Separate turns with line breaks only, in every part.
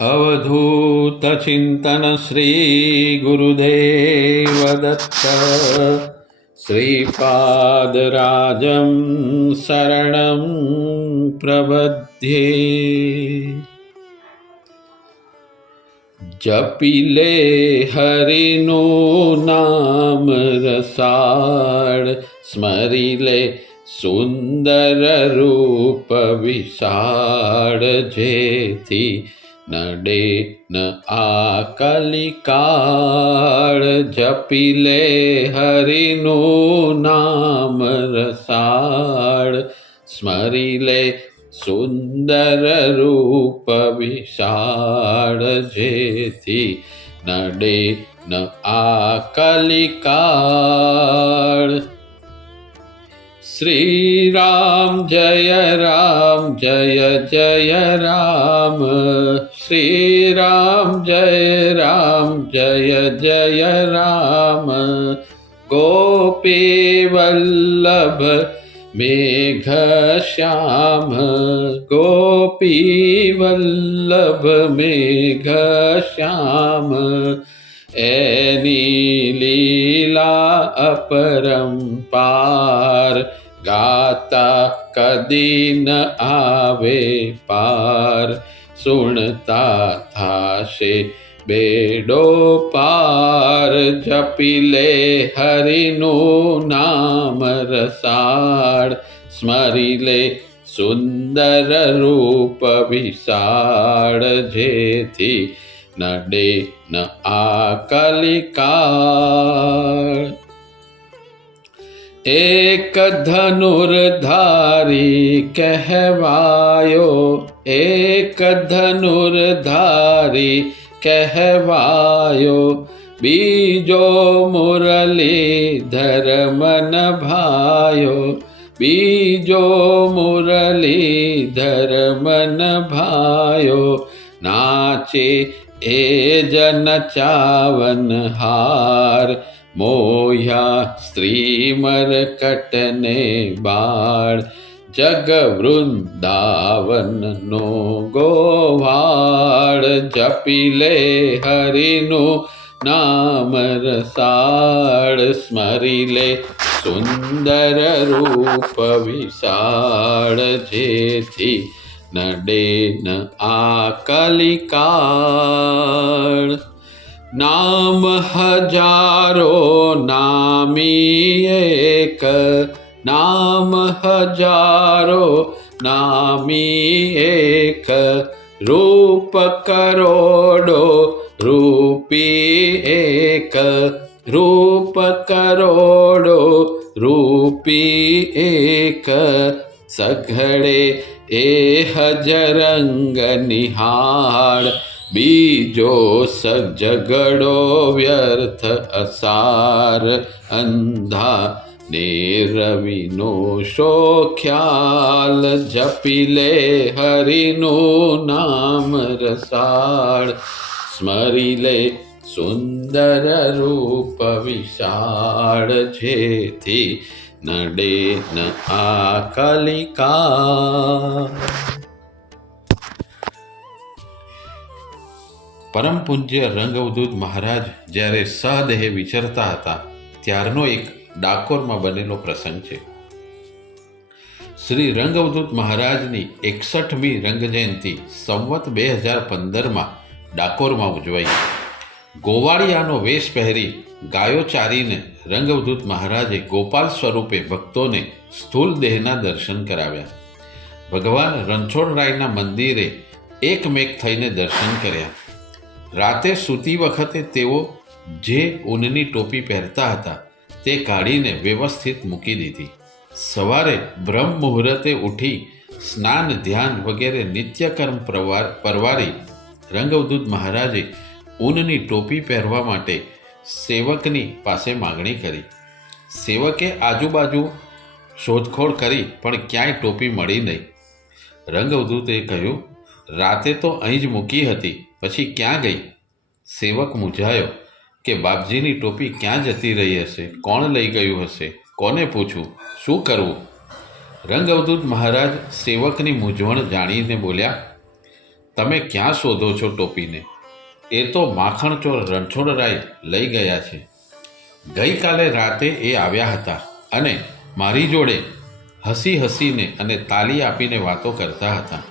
अवधूतचिन्तन श्रीगुरुदेवदत्त श्रीपादराजं शरणं प्रबध्ये जपिले हरिनो नाम रसाड स्मरिले सुन्दर रूप જેથી નડે ન આ કલિકાળ જપીલે હરિનું નામ રસાળ. સ્મરીલે સુંદર રૂપ વિશાળ, જેથી નડે ન આ કલિકાળ. શ્રી રામ જય રામ, જય જય રામ. શ્રી રામ જય રામ જય જય રામ ગોપી વલ્લભ મેઘ શ્યામ ગોપી વલ્લભ મેઘ શ્યામ એની લીલા અપરંપાર ગાતા કદી ન આવે પાર સુણતા થાશે બેડો પાર જપીલે હરિનું નામ રસાળ સ્મરીલે સુંદર રૂપ વિશાળ જેથી નડે ન આકલિકાળ કલિકાળ એક ધનુર્ધારી કહેવાયો એક ધનુર્ધારી કહેવાયો બીજો મુરલીધર મન ભાયો બીજો મુરલીધર મન ભાયો નાચે એ જન ચાવન હાર મોહ્યા સ્ત્રી મરકટને બાળ જગ વૃંદાવનનો ગોવાળ જપીલે હરિનું નામ રસાળ સ્મરીલે સુંદર રૂપ વિશાળ, જેથી નડે ન આ કલિકાળ નામ હજારો નામી એક નામ હજારો, નામી એક, રૂપ કરોડો, રૂપી એક, રૂપ કરોડો, રૂપી એક. સઘળે એ હજરંગ નિહાળ, બીજો સજગડો વ્યર્થ અસાર, અંધા ને રવિનો શો ખ્યાલ જપીલે હરિનું નામ રસાળ. સ્મરી લે સુંદર રૂપ વિશાળ, જેથી નડે ન આ કલિકા. પરમ પૂજ્ય રંગવદૂત મહારાજ જ્યારે સહદેહે વિચરતા હતા, ત્યારનો એક ડાકોરમાં બનેલો પ્રસંગ છે. શ્રી રંગવદૂત મહારાજની એકસઠમી રંગ જયંતિ સંવત બે હજાર પંદરમાં ડાકોરમાં ઉજવાઈ. ગોવાળિયાનો વેશ પહેરી ગાયો ચારીને રંગવદૂત મહારાજે ગોપાલ સ્વરૂપે ભક્તોને સ્થૂલ દેહના દર્શન કરાવ્યા. ભગવાન રણછોડરાયના મંદિરે એકમેક થઈને દર્શન કર્યા. રાતે સૂતી વખતે તેઓ જે ઊનની ટોપી પહેરતા હતા તે કાઢીને વ્યવસ્થિત મૂકી દીધી. સવારે બ્રહ્મ મુહૂર્તે ઉઠી સ્નાન, ધ્યાન વગેરે નિત્યકર્મ પ્રવાર, પરવારી રંગવદૂત મહારાજે ઊનની ટોપી પહેરવા માટે સેવકની પાસે માગણી કરી. સેવકે આજુબાજુ શોધખોળ કરી, પણ ક્યાંય ટોપી મળી નહીં. રંગવદૂતે કહ્યું, રાતે તો અહીં જ મૂકી હતી, પછી ક્યાં ગઈ? સેવક મૂંઝાયો. કે બાપજીની ટોપી ક્યાં જતી રહી હશે? કોણ લઈ ગયું હશે? કોને પૂછવું? શું કરવું? રંગ અવધૂત મહારાજ સેવકની મૂંઝવણ જાણીને બોલ્યા, તમે ક્યાં શોધો છો ટોપીને? એ તો માખણચોર રણછોડરાય લઈ ગયા છે. ગઈકાલે રાતે એ આવ્યા હતા અને મારી જોડે હસી હસીને અને તાલી આપીને વાતો કરતા હતા.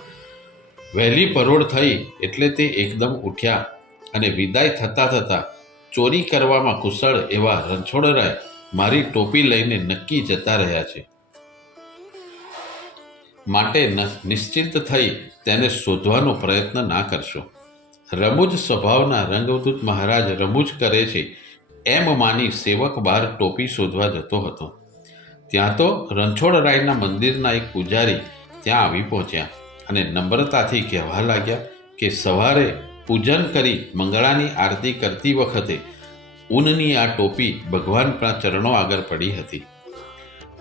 વહેલી પરોળ થઈ એટલે તે એકદમ ઉઠ્યા અને વિદાય થતાં થતાં ચોરી કરવામાં કુશળ એવા રણછોડરાય મારી ટોપી લઈને નક્કી જતા રહ્યા છે. માટે નિશ્ચિંત થઈ તેને શોધવાનો પ્રયત્ન ના કરશો. રમૂજ સ્વભાવના રંગવદૂત મહારાજ રમૂજ કરે છે, એમ માની સેવક બહાર ટોપી શોધવા જતો હતો. ત્યાં તો રણછોડરાયના મંદિરના એક પૂજારી ત્યાં આવી પહોંચ્યા અને નમ્રતાથી કહેવા લાગ્યા કે સવારે પૂજન કરી મંગળાની આરતી કરતી વખતે ઊનની આ ટોપી ભગવાનના ચરણો આગળ પડી હતી.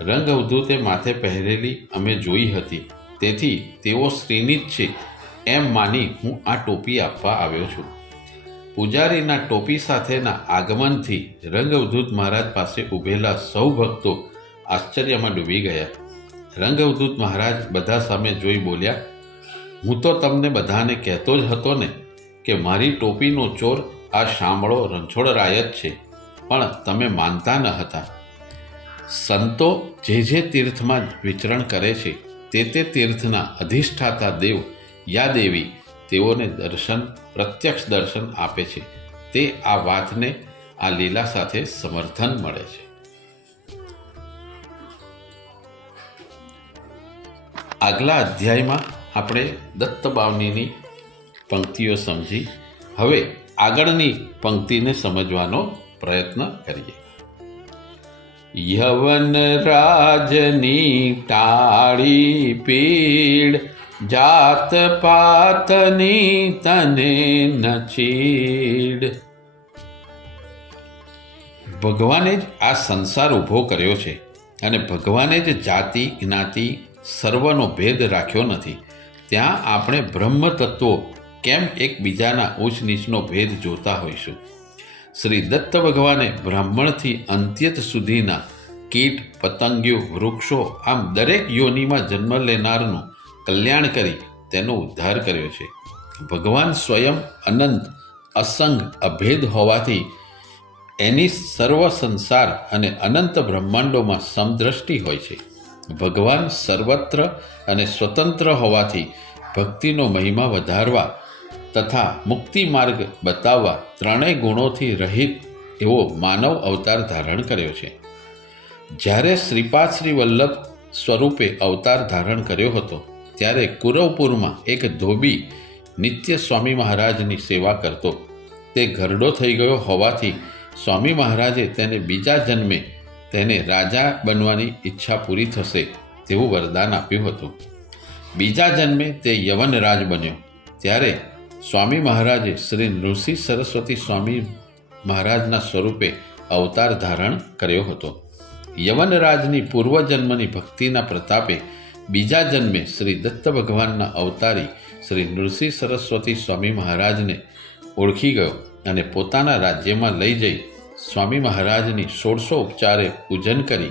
રંગ અવધૂતે માથે પહેરેલી અમે જોઈ હતી. તેથી તેઓ શ્રીની જ છે એમ માની હું આ ટોપી આપવા આવ્યો છું. પૂજારીના ટોપી સાથેના આગમનથી રંગ અવધૂત મહારાજ પાસે ઊભેલા સૌ ભક્તો આશ્ચર્યમાં ડૂબી ગયા. રંગ અવધૂત મહારાજ બધા સામે જોઈ બોલ્યા, હું તો તમને બધાને કહેતો જ હતો ને કે મારી ટોપીનો ચોર આ શામળો રણછોડરાય જ છે, પણ તમે માનતા ન હતા. સંતો જે જે તીર્થમાં વિચરણ કરે છે, તે તે તીર્થના અધિષ્ઠાતા દેવ યા દેવી તેઓને દર્શન, પ્રત્યક્ષ દર્શન આપે છે. તે આ વાતને આ લીલા સાથે સમર્થન મળે છે. આગલા અધ્યાયમાં આપણે દત્ત બાવનીની પંક્તિઓ સમજી હવે આગળની પંક્તિને સમજવાનો પ્રયત્ન કરીએ. યવન રાજની ટાળી પીડ, જાત પાતની તને નચીડ. ભગવાને જ આ સંસાર ઊભો કર્યો છે અને ભગવાને જ જાતિ, જ્ઞાતિ, સર્વનો ભેદ રાખ્યો નથી. ત્યાં આપણે બ્રહ્મ તત્વો કેમ એકબીજાના ઊંચ નીચનો ભેદ જોતા હોઈશું? શ્રી દત્ત ભગવાને બ્રાહ્મણથી અંત્યત સુધીના કીટ, પતંગિયો, વૃક્ષો આમ દરેક યોનિમાં જન્મ લેનારનું કલ્યાણ કરી તેનો ઉદ્ધાર કર્યો છે. ભગવાન સ્વયં અનંત, અસંગ, અભેદ હોવાથી એની સર્વ સંસાર અને અનંત બ્રહ્માંડોમાં સમદ્રષ્ટિ હોય છે. ભગવાન સર્વત્ર અને સ્વતંત્ર હોવાથી ભક્તિનો મહિમા વધારવા તથા મુક્તિ માર્ગ બતાવવા ત્રણેય ગુણોથી રહિત એવો માનવ અવતાર ધારણ કર્યો છે. જ્યારે શ્રીપાદ શ્રી વલ્લભ સ્વરૂપે અવતાર ધારણ કર્યો હતો, ત્યારે કુરવપુરમાં એક ધોબી નિત્ય સ્વામી મહારાજની સેવા કરતો. તે ઘરડો થઈ ગયો હોવાથી સ્વામી મહારાજે તેને બીજા જન્મે તેને રાજા બનવાની ઈચ્છા પૂરી થશે તેવું વરદાન આપ્યું હતું. બીજા જન્મે તે યવનરાજ બન્યો. ત્યારે સ્વામી મહારાજે શ્રી નૃસિંહ સરસ્વતી સ્વામી મહારાજના સ્વરૂપે અવતાર ધારણ કર્યો હતો. યવનરાજની પૂર્વજન્મની ભક્તિના પ્રતાપે બીજા જન્મે શ્રી દત્ત ભગવાનના અવતારી શ્રી નૃસિંહ સરસ્વતી સ્વામી મહારાજને ઓળખી ગયો અને પોતાના રાજ્યમાં લઈ જઈ સ્વામી મહારાજની સોળસો ઉપચારે પૂજન કરી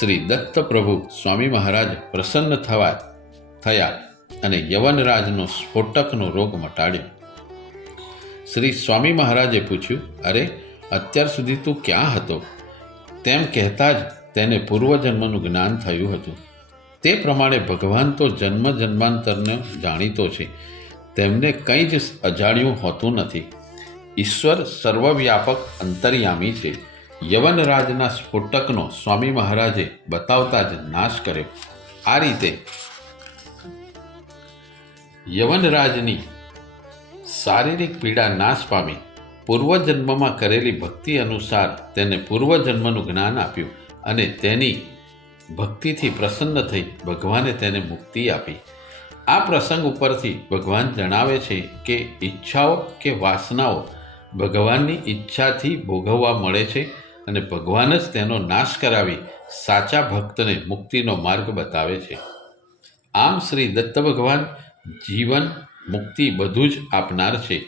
શ્રી દત્ત પ્રભુ સ્વામી મહારાજ પ્રસન્ન થવા થયા. અને યવનરાજનો સ્ફોટકનો રોગ મટાડ્યો. શ્રી સ્વામી મહારાજે પૂછ્યું, અરે, અત્યાર સુધી તું ક્યાં હતો? તેમ કહેતા જ તેને પૂર્વજન્મનું જ્ઞાન થયું હતું. તે પ્રમાણે ભગવાન તો જન્મ જન્માંતરને જાણીતો છે. તેમને કંઈ જ અજાણ્યું હોતું નથી. ઈશ્વર સર્વવ્યાપક અંતર્યામી છે. યવનરાજના સ્ફોટકનો સ્વામી મહારાજે બતાવતા જ નાશ કર્યો. આ રીતે યવનરાજની શારીરિક પીડા નાશ પામી પૂર્વજન્મમાં કરેલી ભક્તિ અનુસાર તેને પૂર્વજન્મનું જ્ઞાન આપ્યું અને તેની ભક્તિથી પ્રસન્ન થઈ ભગવાને તેને મુક્તિ આપી. આ પ્રસંગ ઉપરથી ભગવાન જણાવે છે કે ઈચ્છાઓ કે વાસનાઓ ભગવાનની ઈચ્છાથી ભોગવવા મળે છે અને ભગવાન જ તેનો નાશ કરાવી સાચા ભક્તને મુક્તિનો માર્ગ બતાવે છે. આમ શ્રી દત્ત ભગવાન જીવન, મુક્તિ બધું જ આપનાર છે.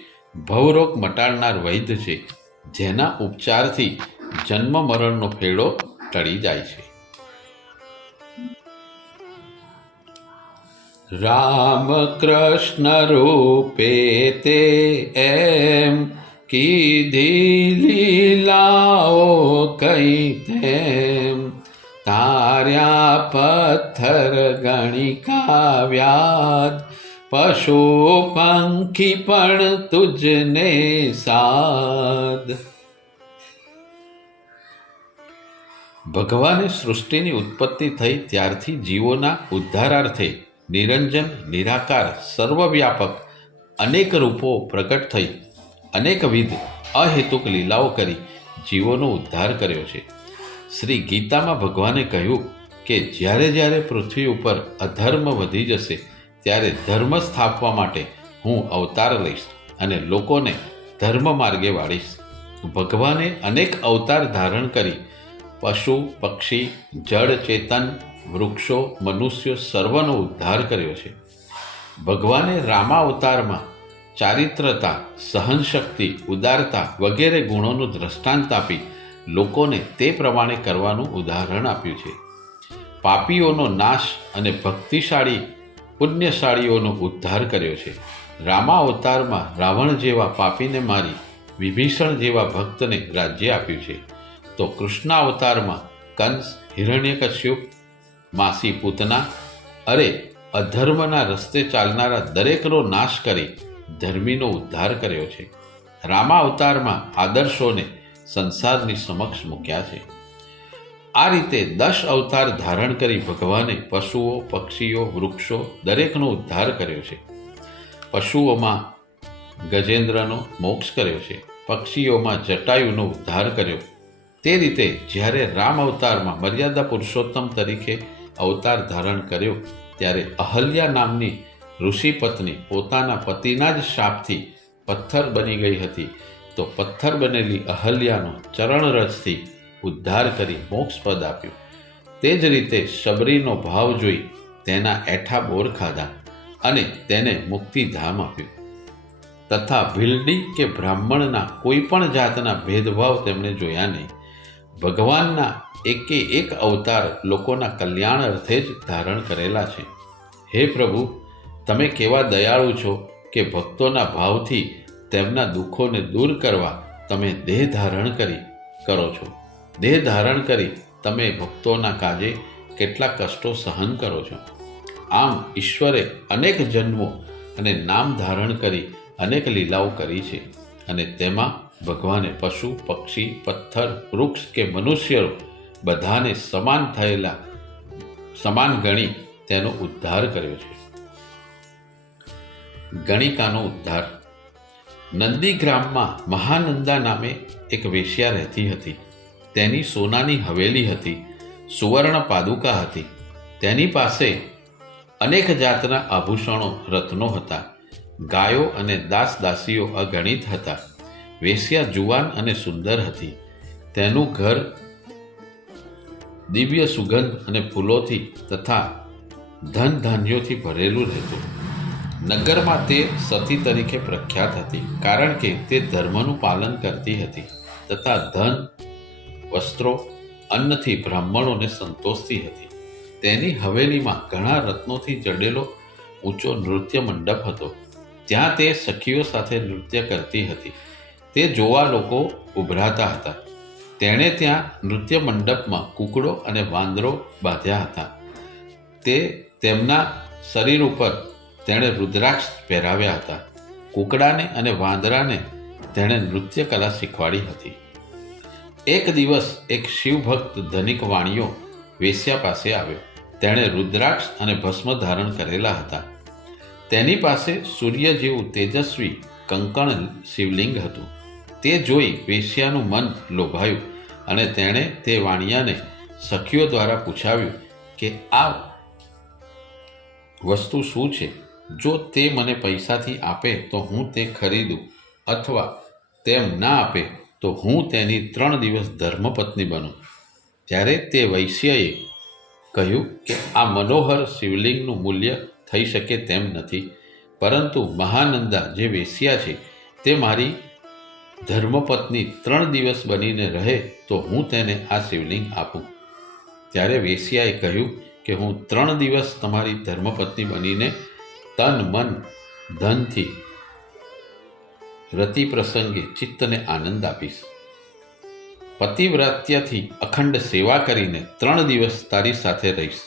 ભવરોગ મટાડનાર વૈદ્ય છે. જેના ઉપચારથી જન્મ મરણનો ફેડો ટળી જાય છે. રામ કૃષ્ણ રૂપે તે એમ કીધી લીલાઓ કઈ તેમ. તાર્યા પથ્થર ગણિકાવ્યાદ પશુ પંખી પણ તુજને સાદ. ભગવાને સૃષ્ટિની ઉત્પત્તિ થઈ ત્યારથી જીવોના ઉદ્ધારાર્થે નિરંજન, નિરાકાર, સર્વવ્યાપક અનેક રૂપો પ્રગટ થઈ અનેકવિધ અહેતુક લીલાઓ કરી જીવોનો ઉદ્ધાર કર્યો છે. શ્રી ગીતામાં ભગવાને કહ્યું કે જ્યારે જ્યારે પૃથ્વી ઉપર અધર્મ વધી જશે ત્યારે ધર્મ સ્થાપવા માટે હું અવતાર લઈશ અને લોકોને ધર્મ માર્ગે વાળીશ. ભગવાને અનેક અવતાર ધારણ કરી. પશુ, પક્ષી, જળ, ચેતન, વૃક્ષો, મનુષ્યો સર્વનો ઉદ્ધાર કર્યો છે. ભગવાને રામા અવતારમાં ચારિત્રતા, સહનશક્તિ, ઉદારતા વગેરે ગુણોનું દ્રષ્ટાંત આપી લોકોને તે પ્રમાણે કરવાનું ઉદાહરણ આપ્યું છે. પાપીઓનો નાશ અને ભક્તિશાળી પુણ્યશાળીઓનો ઉદ્ધાર કર્યો છે. રામા અવતારમાં રાવણ જેવા પાપીને મારી વિભીષણ જેવા ભક્તને રાજ્ય આપ્યું છે. તો કૃષ્ણ અવતારમાં કંસ, હિરણ્યકશ્યપ, માસી પૂતના, અરે અધર્મના રસ્તે ચાલનારા દરેકનો નાશ કરી ધર્મીનો ઉદ્ધાર કર્યો છે. રામા અવતારમાં આદર્શોને સંસારની સમક્ષ મૂક્યા છે. આ રીતે દશ અવતાર ધારણ કરી ભગવાને પશુઓ, પક્ષીઓ, વૃક્ષો દરેકનો ઉદ્ધાર કર્યો છે. પશુઓમાં ગજેન્દ્રનો મોક્ષ કર્યો છે. પક્ષીઓમાં જટાયુનો ઉદ્ધાર કર્યો. તે રીતે જ્યારે રામ અવતારમાં મર્યાદા પુરુષોત્તમ તરીકે અવતાર ધારણ કર્યો, ત્યારે અહલ્યા નામની ઋષિ પત્ની પોતાના પતિના જ શાપથી પથ્થર બની ગઈ હતી. તો પથ્થર બનેલી અહલ્યાનો ચરણરજથી ઉદ્ધાર કરી મોક્ષપદ આપ્યું. તે જ રીતે શબરીનો ભાવ જોઈ તેના એઠા બોર ખાધા અને તેને મુક્તિધામ આપ્યું. તથા ભીલડી કે બ્રાહ્મણના કોઈ પણ જાતના ભેદભાવ તેમણે જોયા નહીં. ભગવાનના એકે એક અવતાર લોકોના કલ્યાણ અર્થે જ ધારણ કરેલા છે. હે પ્રભુ, તમે કેવા દયાળુ છો કે ભક્તોના ભાવથી તેમના દુઃખોને દૂર કરવા તમે દેહ ધારણ કરી કરો છો. દેહ ધારણ કરી તમે ભક્તોના કાજે કેટલા કષ્ટો સહન કરો છો. આમ ઈશ્વરે અનેક જન્મો અને નામ ધારણ કરી અનેક લીલાઓ કરી છે અને તેમાં ભગવાને પશુ, પક્ષી, પથ્થર, વૃક્ષ કે મનુષ્ય બધાને સમાન થયેલા, સમાન ગણી તેનો ઉદ્ધાર કર્યો છે. ગણિકાનો ઉદ્ધાર. નંદીગ્રામમાં મહાનંદા નામે એક વેશ્યા રહેતી હતી. તેની સોનાની હવેલી હતી, સુવર્ણ પાદુકા હતી. તેની પાસે અનેક જાતના આભૂષણો, રત્નો હતા. ગાયો અને દાસ દાસીઓ અગણિત હતા. વેશ્યા જુવાન અને સુંદર હતી. તેનું ઘર દિવ્ય સુગંધ અને ફૂલોથી તથા ધન ધાન્યોથી ભરેલું રહેતું. નગરમાં તે સતી તરીકે પ્રખ્યાત હતી, કારણ કે તે ધર્મનું પાલન કરતી હતી તથા ધન વસ્ત્રો અન્નથી બ્રાહ્મણોને સંતોષતી હતી. તેની હવેલીમાં ઘણા રત્નોથી જડેલો ઊંચો નૃત્ય મંડપ હતો. ત્યાં તે સખીઓ સાથે નૃત્ય કરતી હતી. તે જોવા લોકો ઉભરાતા હતા. તેણે ત્યાં નૃત્ય મંડપમાં કુકડો અને વાંદરો બાંધ્યા હતા. તે તેમના શરીર ઉપર તેણે રુદ્રાક્ષ પહેરાવ્યા હતા. કુકડાને અને વાંદરાને તેણે નૃત્ય કલા શીખવાડી હતી. એક દિવસ એક શિવભક્ત ધનિક વાણીઓ વેશ્યા પાસે આવ્યો. તેણે રુદ્રાક્ષ અને ભસ્મ ધારણ કરેલા હતા. તેની પાસે સૂર્ય જેવું તેજસ્વી કંકણ શિવલિંગ હતું. તે જોઈ વેશ્યાનું મન લોભાયું અને તેણે તે વાણિયાને સખીઓ દ્વારા પૂછાવ્યું કે આ વસ્તુ શું છે? જો તે મને પૈસાથી આપે તો હું તે ખરીદું અથવા તેમ ના આપે તો હું તેની ત્રણ દિવસ ધર્મપત્ની બનું. ત્યારે તે વૈશ્યએ કહ્યું કે આ મનોહર શિવલિંગનું મૂલ્ય થઈ શકે તેમ નથી, પરંતુ મહાનંદા જે વેશ્યા છે, તે મારી ધર્મપત્ની ત્રણ દિવસ બનીને રહે તો હું તેને આ શિવલિંગ આપું. ત્યારે વેશ્યાએ કહ્યું કે હું ત્રણ દિવસ તમારી ધર્મપત્ની બનીને તન, મન, ધનથી રતિ પ્રસંગે ચિત્તને આનંદ આપીશ. પતિવ્રત્યથી અખંડ સેવા કરીને ત્રણ દિવસ તારી સાથે રહીશ.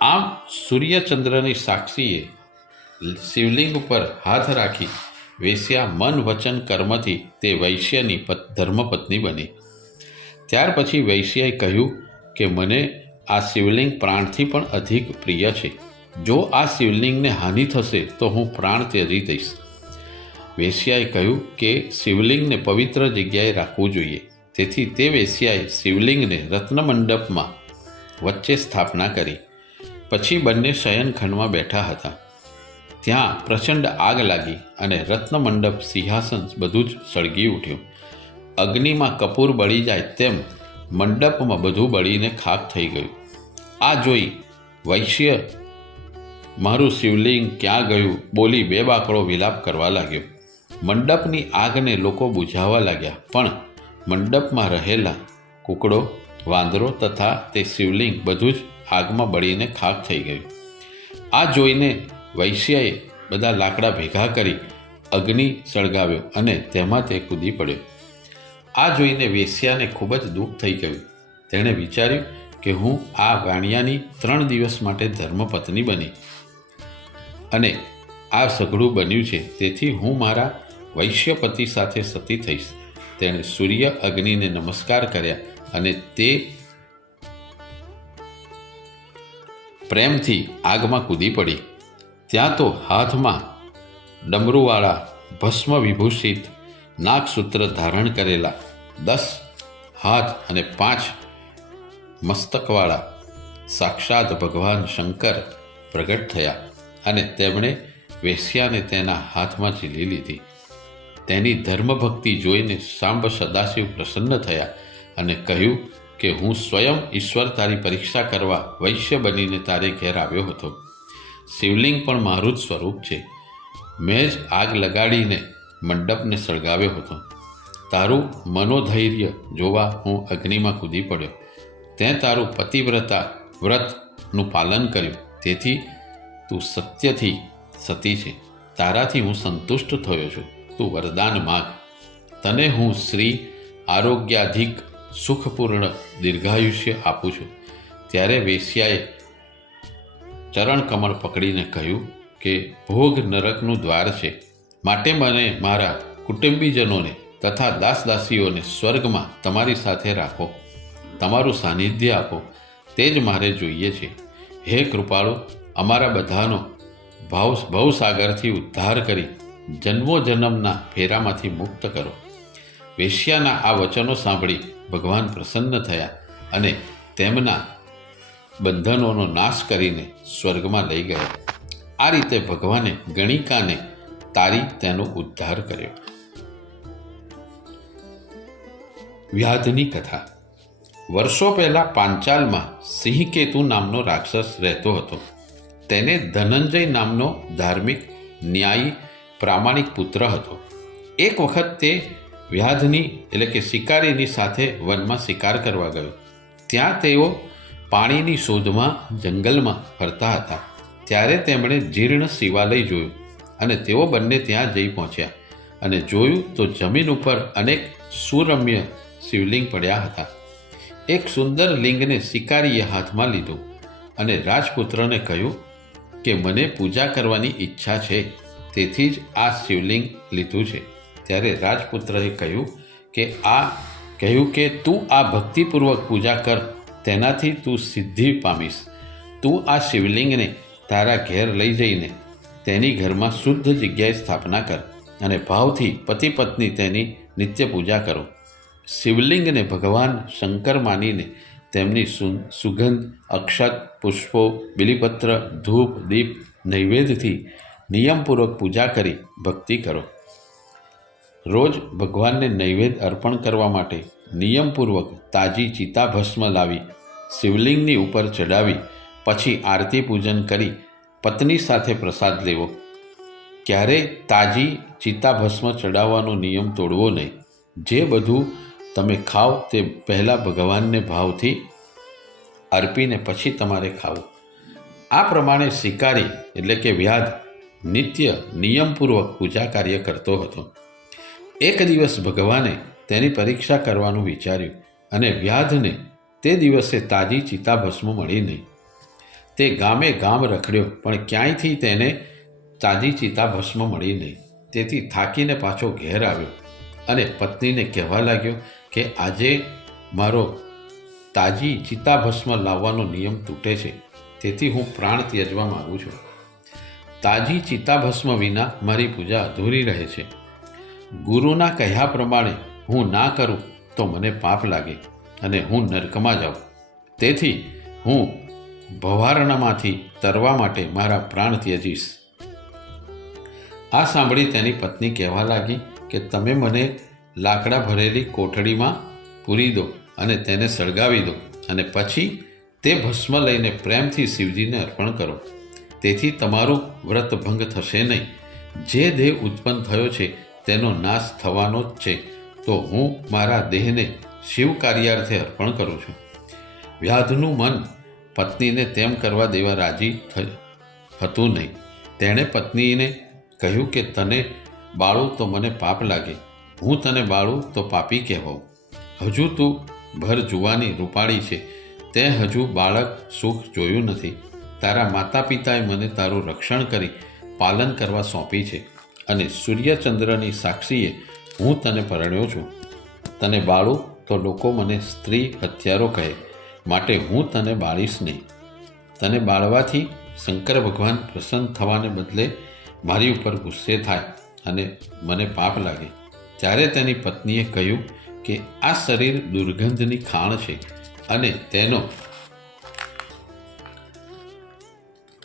આમ સૂર્યચંદ્રની સાક્ષીએ શિવલિંગ ઉપર હાથ રાખી વેશ્યા મન વચન કર્મથી તે વૈશ્યની ધર્મપત્ની બની. ત્યાર પછી વૈશ્યએ કહ્યું કે મને આ શિવલિંગ પ્રાણથી પણ અધિક પ્રિય છે. જો આ શિવલિંગને હાનિ થશે તો હું પ્રાણ ત્યજી દઈશ. વેશ્યાએ કહ્યું કે શિવલિંગને પવિત્ર જગ્યાએ રાખવું જોઈએ. તેથી તે વેશ્યાએ શિવલિંગને રત્નમંડપમાં વચ્ચે સ્થાપના કરી. પછી બંને શયનખંડમાં બેઠા હતા. ત્યાં પ્રચંડ આગ લાગી અને રત્નમંડપ, સિંહાસન બધું જ સળગી ઉઠ્યું. અગ્નિમાં કપૂર બળી જાય તેમ મંડપમાં બધું બળીને ખાક થઈ ગયું. આ જોઈ વૈશ્ય, મારું શિવલિંગ ક્યાં ગયું? બોલી બે બાકડો વિલાપ કરવા લાગ્યો. મંડપની આગને લોકો બુઝાવવા લાગ્યા. પણ મંડપમાં રહેલા કુકડો, વાંદરો તથા તે શિવલિંગ બધું જ આગમાં બળીને ખાક થઈ ગયું. આ જોઈને વૈશ્યએ બધા લાકડા ભેગા કરી અગ્નિ સળગાવ્યો અને તેમાં તે કૂદી પડ્યો. આ જોઈને વેશ્યાને ખૂબ જ દુઃખ થઈ ગયું. તેણે વિચાર્યું કે હું આ વાણિયાની ત્રણ દિવસ માટે ધર્મપત્ની બની અને આ સઘળું બન્યું છે. તેથી હું મારા વૈશ્યપતિ સાથે સતી થઈશ. તેણે સૂર્ય અગ્નિને નમસ્કાર કર્યા અને તે પ્રેમથી આગમાં કૂદી પડી. ત્યાં તો હાથમાં ડમરુવાળા ભસ્મ વિભૂષિત નાગસૂત્ર ધારણ કરેલા દસ હાથ અને પાંચ મસ્તકવાળા સાક્ષાત ભગવાન શંકર પ્રગટ થયા અને તેમણે વેશ્યાને તેના હાથમાં ઝીલી લીધી. તેની ધર્મભક્તિ જોઈને સાંબ સદાશિવ પ્રસન્ન થયા અને કહ્યું કે હું સ્વયં ઈશ્વર તારી પરીક્ષા કરવા વૈશ્ય બનીને તારે ઘેર આવ્યો હતો. શિવલિંગ પણ મારું જ સ્વરૂપ છે. મેં જ આગ લગાડીને મંડપને સળગાવ્યો હતો. તારું મનોધૈર્ય જોવા હું અગ્નિમાં કૂદી પડ્યો. તે તારું પતિવ્રતા વ્રતનું પાલન કર્યું. તેથી તું સત્યથી સતી છે. તારાથી હું સંતુષ્ટ થયો છું. તું વરદાન માગ. તને હું શ્રી આરોગ્યાધિક સુખપૂર્ણ દીર્ઘાયુષ્ય આપું છું. ત્યારે વેશ્યાએ ચરણ કમળ પકડીને કહ્યું કે, ભોગ નરકનું દ્વાર છે. માટે મને મારા કુટુંબીજનોને તથા દાસદાસીઓને સ્વર્ગમાં તમારી સાથે રાખો. તમારું સાનિધ્ય આપો. તે જ મારે જોઈએ છે. હે કૃપાળુ, અમારા બધાનો ભાવ ભવસાગરથી ઉદ્ધાર કરી જન્મો જન્મના ફેરામાંથી મુક્ત કરો. વેશ્યાના આ વચનો સાંભળી ભગવાન પ્રસન્ન થયા અને તેમના બંધનોનો નાશ કરીને સ્વર્ગમાં લઈ ગયા. આ રીતે ભગવાને ગણિકાને તારી તેનો ઉદ્ધાર કર્યો. વ્યાધની કથા. વર્ષો પહેલાં પાંચાલમાં સિંહકેતુ નામનો રાક્ષસ રહેતો હતો. તેને ધનંજય નામનો ધાર્મિક ન્યાયી પ્રામાણિક પુત્ર હતો. એક વખત તે વ્યાધની એટલે કે શિકારીની સાથે વનમાં શિકાર કરવા ગયો. ત્યાં તેઓ પાણીની શોધમાં જંગલમાં ફરતા હતા. ત્યારે તેમણે જીર્ણ શિવાલય જોયું અને તેઓ બંને ત્યાં જઈ પહોંચ્યા અને જોયું તો જમીન ઉપર અનેક સુરમ્ય શિવલિંગ પડ્યા હતા. એક સુંદર લિંગને શિકારીએ હાથમાં લીધું અને રાજપુત્રને કહ્યું કે મને પૂજા કરવાની ઈચ્છા છે. તેથી જ આ શિવલિંગ લીધું છે. ત્યારે રાજપુત્રએ કહ્યું કે આ, કહ્યું કે તું આ ભક્તિપૂર્વક પૂજા કર, તેનાથી તું સિદ્ધિ પામીશ. તું આ શિવલિંગને તારા ઘેર લઈ જઈને તેની ઘરમાં શુદ્ધ જગ્યાએ સ્થાપના કર અને ભાવથી પતિ પત્ની તેની નિત્ય પૂજા કરો. શિવલિંગને ભગવાન શંકર માનીને તેમની સુગંધ, અક્ષત, પુષ્પો, બિલીપત્ર, ધૂપ, દીપ, નૈવેદ્યથી નિયમપૂર્વક પૂજા કરી, ભક્તિ કરો. રોજ ભગવાનને નૈવેદ્ય અર્પણ કરવા માટે નિયમપૂર્વક તાજી ચિતાભસ્મ લાવી, શિવલિંગની ઉપર ચડાવી પછી આરતી પૂજન કરી, પત્ની સાથે પ્રસાદ લેવો. ક્યારેય તાજી ચિતાભસ્મ ચડાવવાનો નિયમ તોડવો નહીં. જે બધું તમે ખાઓ તે પહેલાં ભગવાનને ભાવથી અર્પીને પછી તમારે ખાવું. આ પ્રમાણે શિકારી એટલે કે વ્યાધ નિત્ય નિયમપૂર્વક પૂજા કાર્ય કરતો હતો. એક દિવસ ભગવાને તેની પરીક્ષા કરવાનું વિચાર્યું અને વ્યાધને તે દિવસે તાજી ચિતાભસ્મ મળી નહીં. તે ગામે ગામ રખડ્યો, પણ ક્યાંયથી તેને તાજી ચિતાભસ્મ મળી નહીં. તેથી થાકીને પાછો ઘેર આવ્યો અને પત્નીને કહેવા લાગ્યો કે આજે મારો તાજી ચિતાભસ્મ લાવવાનો નિયમ તૂટે છે. તેથી હું પ્રાણ ત્યજવા માગું છું. તાજી ચિતાભસ્મ વિના મારી પૂજા અધૂરી રહે છે. ગુરુના કહ્યા પ્રમાણે હું ના કરું તો મને પાપ લાગે અને હું નરકમાં જાઉં. તેથી હું ભવારણામાંથી તરવા માટે મારા પ્રાણ ત્યજીશ. આ સાંભળી તેની પત્ની કહેવા લાગી કે તમે મને લાકડા ભરેલી કોઠડીમાં પૂરી દો અને તેને સળગાવી દો અને પછી તે ભસ્મ લઈને પ્રેમથી શિવજીને અર્પણ કરો. તેથી તમારું વ્રત ભંગ થશે નહીં. જે દેહ ઉત્પન્ન થયો છે, તેનો નાશ થવાનો જ છે. તો હું મારા દેહને શિવ કાર્યાર્થે અર્પણ કરું છું. વ્યાધનું મન પત્નીને તેમ કરવા દેવા રાજી હતું નહીં. તેણે પત્નીને કહ્યું કે, તને બાળું તો મને પાપ લાગે. હું તને બાળું તો પાપી કહેવાઉં. હજુ તું ભર જુવાની રૂપાળી છે. તે હજુ બાળક સુખ જોયું નથી. તારા માતા પિતાએ મને તારું રક્ષણ કરી, પાલન કરવા સોંપી છે અને સૂર્યચંદ્રની સાક્ષીએ હું તને પરણ્યો છું. તને બાળું તો લોકો મને સ્ત્રી હત્યારો કહે, માટે હું તને બાળીશ નહીં. તને બાળવાથી શંકર ભગવાન પ્રસન્ન થવાને બદલે મારી ઉપર ગુસ્સે થાય અને મને પાપ લાગે. ત્યારે તેની પત્નીએ કહ્યું કે આ શરીર દુર્ગંધની ખાણ છે અને તેનો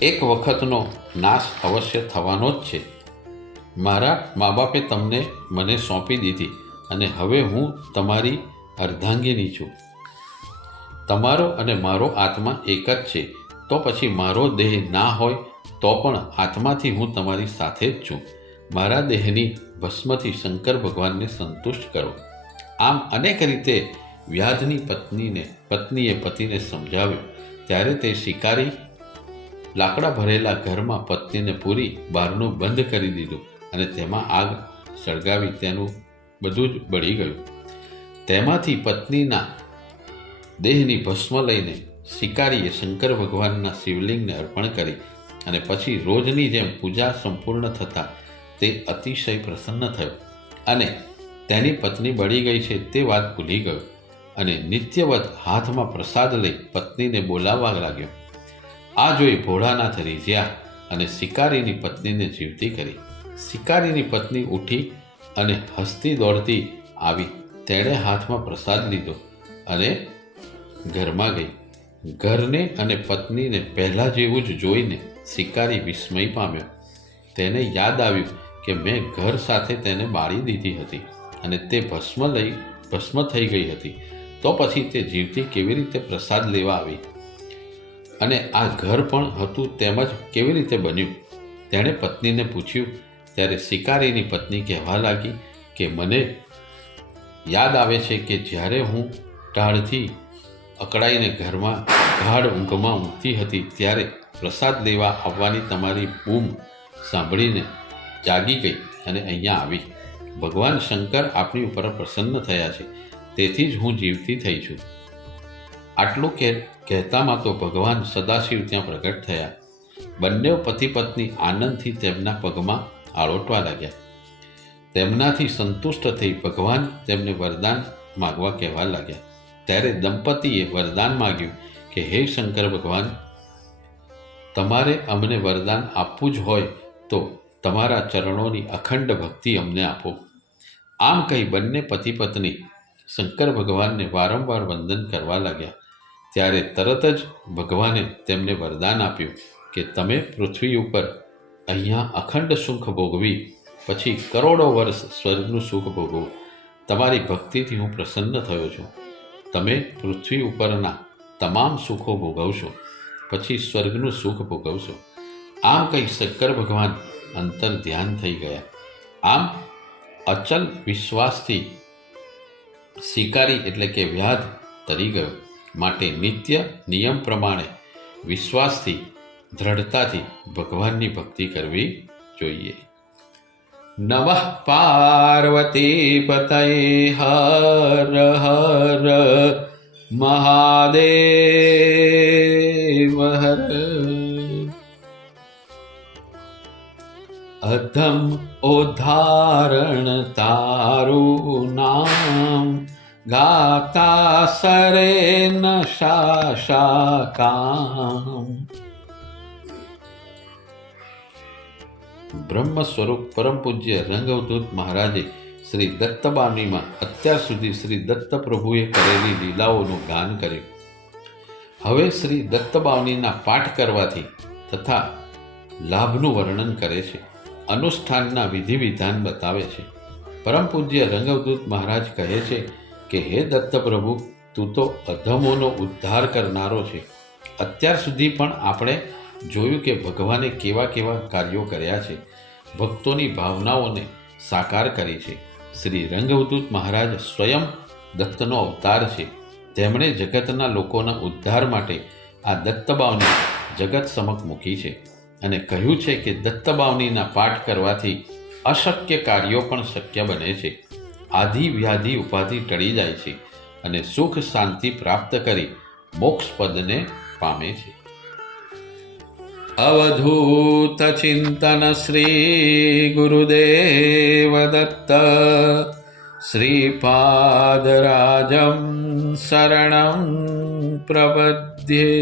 એક વખતનો નાશ અવશ્ય થવાનો જ છે. મારા મા બાપે તમને મને સોંપી દીધી અને હવે હું તમારી અર્ધાંગીની છું. તમારો અને મારો આત્મા એક જ છે. તો પછી મારો દેહ ના હોય તો પણ આત્માથી હું તમારી સાથે જ છું. મારા દેહની ભસ્મથી શંકર ભગવાનને સંતુષ્ટ કરો. આમ અનેક રીતે વ્યાધની પત્નીને, પત્નીએ પતિને સમજાવ્યું. ત્યારે તે શિકારી લાકડા ભરેલા ઘરમાં પત્નીને પૂરી બહારનું બંધ કરી દીધું અને તેમાં આગ સળગાવી તેનું બધું જ બળી ગયું. તેમાંથી પત્નીના દેહની ભસ્મ લઈને શિકારીએ શંકર ભગવાનના શિવલિંગને અર્પણ કરી અને પછી રોજની જેમ પૂજા સંપૂર્ણ થતાં તે અતિશય પ્રસન્ન થયો અને તેની પત્ની બળી ગઈ છે તે વાત ભૂલી ગયો અને નિત્યવત હાથમાં પ્રસાદ લઈ પત્નીને બોલાવવા લાગ્યો. આ જોઈ ભોળાનાથ રીઝ્યા અને શિકારીની પત્નીને જીવતી કરી. શિકારીની પત્ની ઉઠી અને હસતી દોડતી આવી. તેણે હાથમાં પ્રસાદ લીધો અને ઘરમાં ગઈ. ઘરને અને પત્નીને પહેલાં જેવું જ જોઈને શિકારી વિસ્મય પામ્યો. તેને યાદ આવ્યું કે મેં ઘર સાથે તેને બાળી દીધી હતી અને તે ભસ્મ લઈ, ભસ્મ થઈ ગઈ હતી. તો પછી તે જીવતી કેવી રીતે પ્રસાદ લેવા આવી? અને આ ઘર પણ હતું તેમજ કેવી રીતે બન્યું? તેણે પત્નીને પૂછ્યું, ત્યારે શિકારીની પત્ની કહેવા લાગી કે મને યાદ આવે છે કે જ્યારે હું ઢાળથી અકળાઈને ઘરમાં ગાઢ ઊંઘમાં ઊંઘતી હતી, ત્યારે પ્રસાદ લેવા આવવાની તમારી બૂમ સાંભળીને જાગી ગઈ અને અહીંયા આવી. ભગવાન શંકર આપણી ઉપર પ્રસન્ન થયા છે. તેથી જ હું જીવતી થઈ છું. આટલું કે કહેતામાં તો ભગવાન સદાશિવ ત્યાં પ્રગટ થયા. બંને પતિ પત્ની આનંદથી તેમના પગમાં આળોટવા લાગ્યા. તેમનાથી સંતુષ્ટ થઈ ભગવાન તેમને વરદાન માગવા કહેવા લાગ્યા. ત્યારે દંપતીએ વરદાન માગ્યું કે, હે શંકર ભગવાન, તમારે અમને વરદાન આપવું જ હોય તો તમારા ચરણોની અખંડ ભક્તિ અમને આપો. આમ કહી બંને પતિ પત્ની શંકર ભગવાનને વારંવાર વંદન કરવા લાગ્યા. ત્યારે તરત જ ભગવાને તેમને વરદાન આપ્યું કે તમે પૃથ્વી ઉપર અહીંયા અખંડ સુખ ભોગવી, પછી કરોડો વર્ષ સ્વર્ગનું સુખ ભોગવો. તમારી ભક્તિથી હું પ્રસન્ન થયો છું. તમે પૃથ્વી ઉપરના તમામ સુખો ભોગવશો, પછી સ્વર્ગનું સુખ ભોગવશો. આમ કહી શંકર ભગવાન અંતર ધ્યાન થઈ ગયા. આમ અચલ વિશ્વાસથી શિકારી એટલે કે વ્યાધ તરી ગયો. માટે નિત્ય નિયમ પ્રમાણે વિશ્વાસથી, દ્રઢતાથી ભગવાનની ભક્તિ કરવી જોઈએ. નમઃ પાર્વતી પતય હર હર મહાદેવ હર. અધમ ઉદ્ધારણ તારું નામ ગાતા સરે ન શાશા કામ બ્રહ્મ સ્વરૂપ પરમ પૂજ્ય રંગવદૂત મહારાજે શ્રી દત્તબાનીમાં અત્યાર સુધી શ્રી દત્ત પ્રભુએ કરેલી લીલાઓનું ગાન કર્યું હવે શ્રી દત્તબાવનીના પાઠ કરવાથી તથા લાભનું વર્ણન કરે છે. અનુષ્ઠાનના વિધિ વિધાન બતાવે છે. પરમ પૂજ્ય રંગવદૂત મહારાજ કહે છે કે હે દત્ત પ્રભુ તું તો અધમોનો ઉદ્ધાર કરનારો છે. અત્યાર સુધી પણ આપણે જોયું કે ભગવાને કેવા કેવા કાર્યો કર્યા છે. ભક્તોની ભાવનાઓને સાકાર કરી છે. શ્રી રંગવદૂત મહારાજ સ્વયં દત્તનો અવતાર છે. તેમણે જગતના લોકોના ઉદ્ધાર માટે આ દત્તબાવની જગત સમક્ષ મૂકી છે અને કહ્યું છે કે દત્તબાવનીના પાઠ કરવાથી અશક્ય કાર્યો પણ શક્ય બને છે. આધિ વ્યાધિ ઉપાધિ ટળી જાય છે અને સુખ શાંતિ પ્રાપ્ત કરી મોક્ષ પદને પામે છે. અવધૂત ચિંતન શ્રી ગુરુદેવ દત્ત શ્રીપાદરાજમ શરણ પ્રપદ્યે